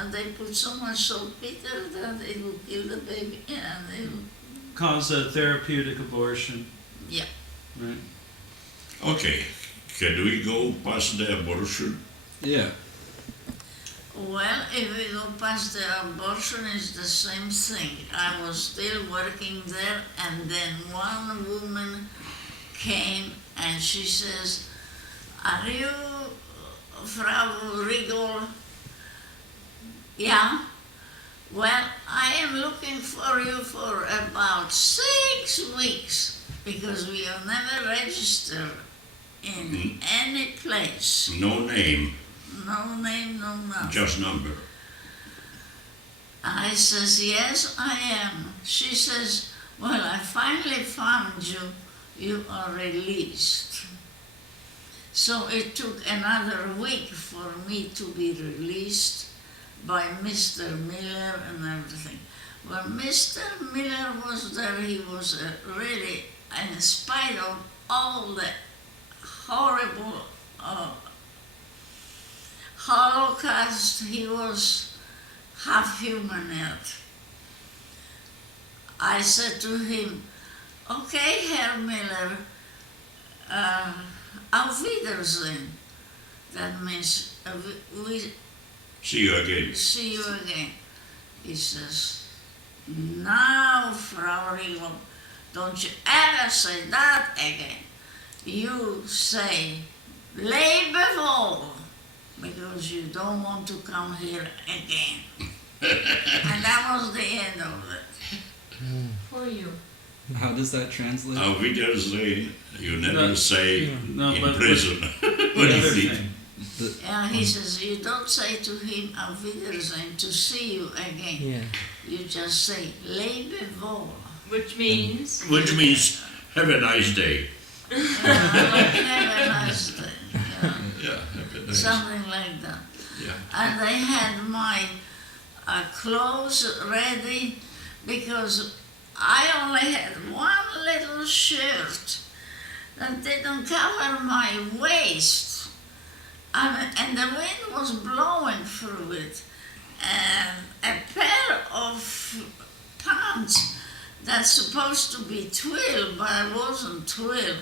and they put so much saltpeter that it will kill the baby, and it will, Cause a therapeutic abortion, yeah. right? Okay, can we go past the abortion? Yeah. Well, if we go past the abortion, it's the same thing. I was still working there, and then one woman came and she says, "Are you Frau Rygiol?" "Yeah." "Well, I am looking for you for about 6 weeks because we have never registered in any place. No name, No name, no nothing." just number. I says, "Yes, I am." She says, "Well, I finally found you. You are released." So it took another week for me to be released by Mr. Miller and everything. When Mr. Miller was there, he was really, in spite of all the horrible Holocaust, he was half human yet. I said to him, "Okay, Herr Miller, auf Wiedersehen." That means we See you again. see you again. He says, "Now, Frau Rygiol, don't you ever say that again. You say, lebe wohl, because you don't want to come here again." And that was the end of it. For you. How does that translate? Auf Wiedersehen, you never No, say no, in but- prison. The When other you thing, Yeah, he says, you don't say to him, "Auf Wiedersehen," to see you again. Yeah. You just say, lebe wohl. Which means? Which means, have a nice day. Have a nice day. Yeah. Yeah, have a nice Something like that. Yeah. And they had my clothes ready because I only had one little shirt that didn't cover my waist. And the wind was blowing through it. And a pair of pants that's supposed to be twill, but it wasn't twill.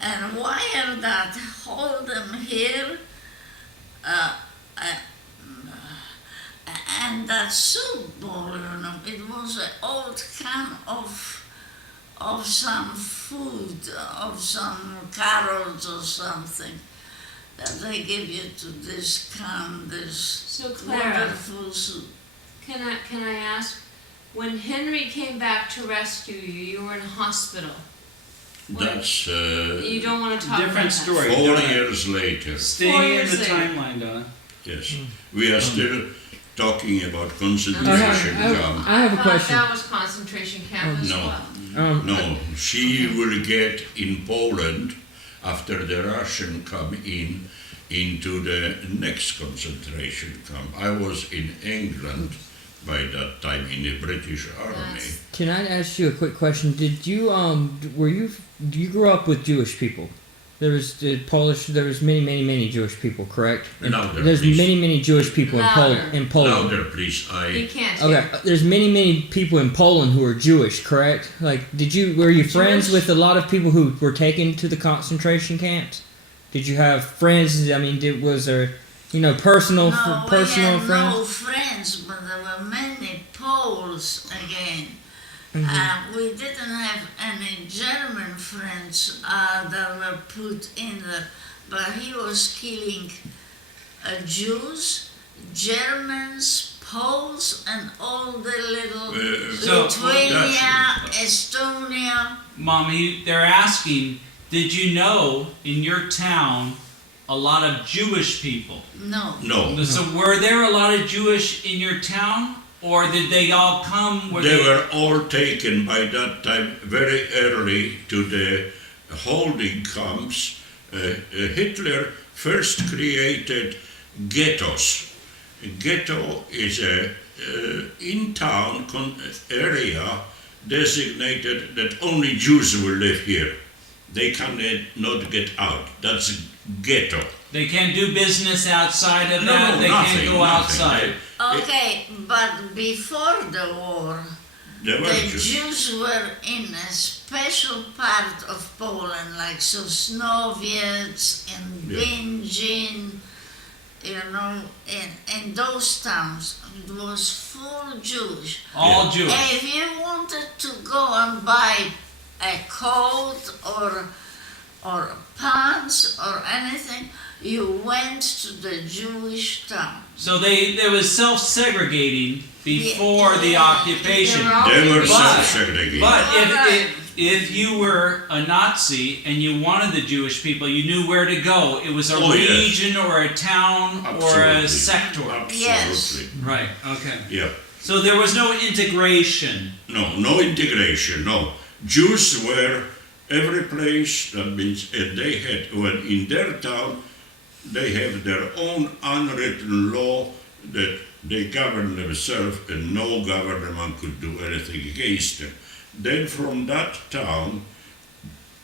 And wire that hold them here. And that soup bowl, you know, it was an old can of some food, of some carrots or something that they give you to this can, this So Clara, wonderful soup. can I ask, when Henry came back to rescue you, you were in hospital. That's You don't want to talk different about story. 4 Donna. years later. Stay 4 in years the later. timeline, Donna. Yes. We are still talking about concentration camp. I have a that. question. That was concentration camp as No. well. No, she will get in Poland after the Russian come into the next concentration camp. I was in England by that time in the British Army. Yes. Can I ask you a quick question? Did you you grew up with Jewish people? There was many Jewish people, correct? Louder, There's please. many Jewish people Louder. in Poland. Louder, please. You can't hear. Okay, there's many people in Poland who are Jewish, correct? Like, were you friends Jewish? with a lot of people who were taken to the concentration camps? Did you have friends? I mean, was there, personal No, we friends? had no friends, but there were many Poles again. We didn't have any German friends that were put in there, but he was killing Jews, Germans, Poles, and all the little So, Lithuania, Estonia. Mommy, they're asking, did you know in your town a lot of Jewish people? No. No, So were there a lot of Jewish in your town? Or did they all come? they were all taken by that time very early to the holding camps. Hitler first created ghettos. A ghetto is a in-town area designated that only Jews will live here. they cannot get out. That's ghetto. They can't do business outside of No, that. They nothing, can't go nothing. outside. Okay, but before the war, They were the Jews. Jews were in a special part of Poland, like Sosnowiec and Yeah. Będzin, in those towns. It was full Jewish. All Yeah. Jewish. If you wanted to go and buy a coat or pants or anything, you went to the Jewish town. So there was self-segregating before the Yeah. occupation. They were all They were But- self-segregated. But Alright. if you were a Nazi and you wanted the Jewish people, you knew where to go. It was a Oh, yes. region or a town or a Absolutely. sector. Absolutely. Right. Okay. Yeah. So there was no integration. No integration, no. Jews were every place, that means they had, when in their town, they have their own unwritten law that they govern themselves and no government could do anything against them. Then from that town,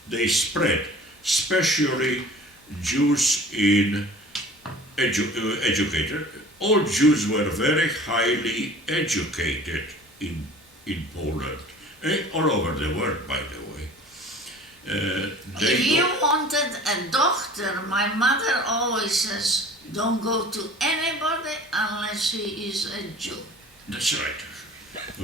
they spread, especially Jews in educated. All Jews were very highly educated in Poland, all over the world, by the way. If you wanted a doctor, my mother always says, don't go to anybody unless he is a Jew. That's right.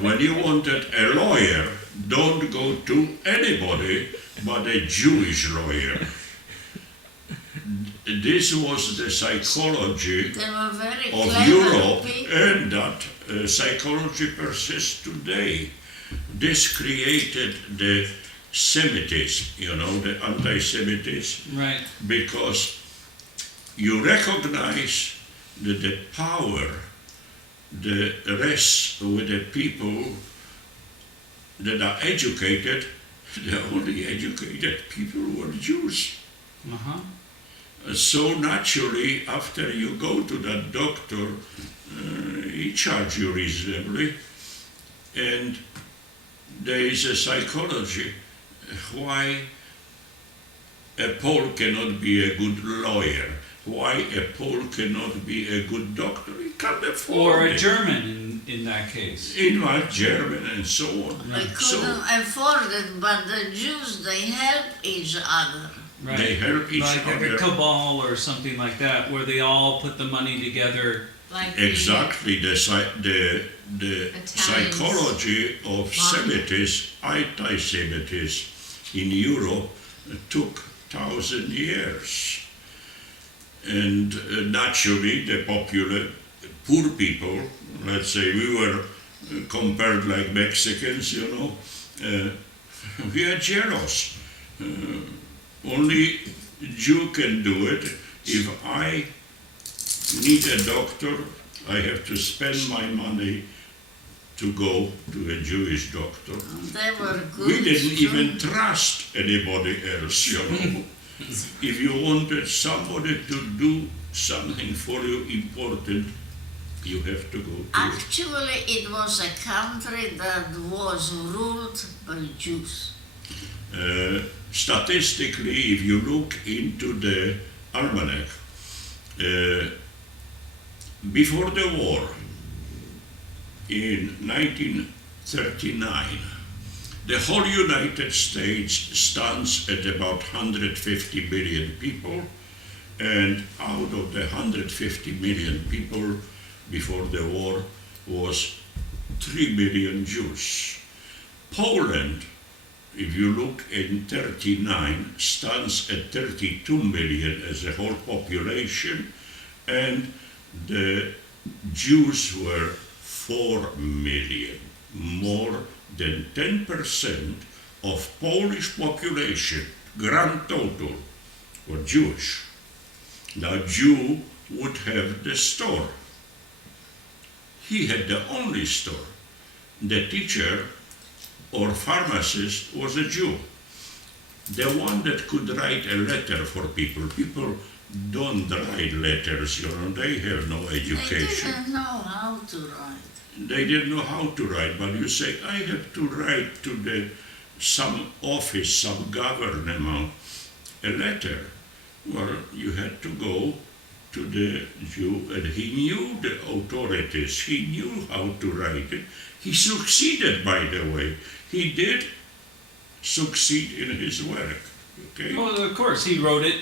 When you wanted a lawyer, don't go to anybody but a Jewish lawyer. This was the psychology They were very of clever Europe, people. and that psychology persists today. This created the Semitism, the anti-Semitism, Right. because you recognize that the power, the rests with the people that are educated, the only educated people were Jews. Uh-huh. So naturally, after you go to that doctor, he charges you reasonably, and there is a psychology why a Pole cannot be a good lawyer, why a Pole cannot be a good doctor. He can't afford Or a it. German in that case. In like German and so on. They couldn't afford it, but the Jews, they help each other. Right. They help each like other. a cabal or something like that, where they all put the money together. Like the- Exactly, the Italians. psychology of Semitism, anti-Semitism in Europe took 1,000 years. And naturally, the poor people, let's say we were compared like Mexicans, we are jealous. Only Jew can do it. If I need a doctor, I have to spend my money to go to a Jewish doctor. They were good. We didn't too. even trust anybody else, If you wanted somebody to do something for you important, you have to go to Actually, it was a country that was ruled by Jews. Statistically, if you look into the almanac, before the war, in 1939, the whole United States stands at about 150 million people, and out of the 150 million people before the war was 3 million Jews. Poland, if you look in 39, stands at 32 million as a whole population, and the Jews were 4 million. More than 10% of Polish population, grand total, were Jewish. Now, Jew would have the store. He had the only store. The teacher or pharmacist was a Jew. The one that could write a letter for people. People don't write letters, they have no They education. didn't know how to write. They didn't know how to write, but you say, I have to write to the some office, some government, a letter. Well, you had to go to the Jew, and he knew the authorities, he knew how to write it. He succeeded, by the way. He did succeed in his work. Okay? Well, of course, he wrote it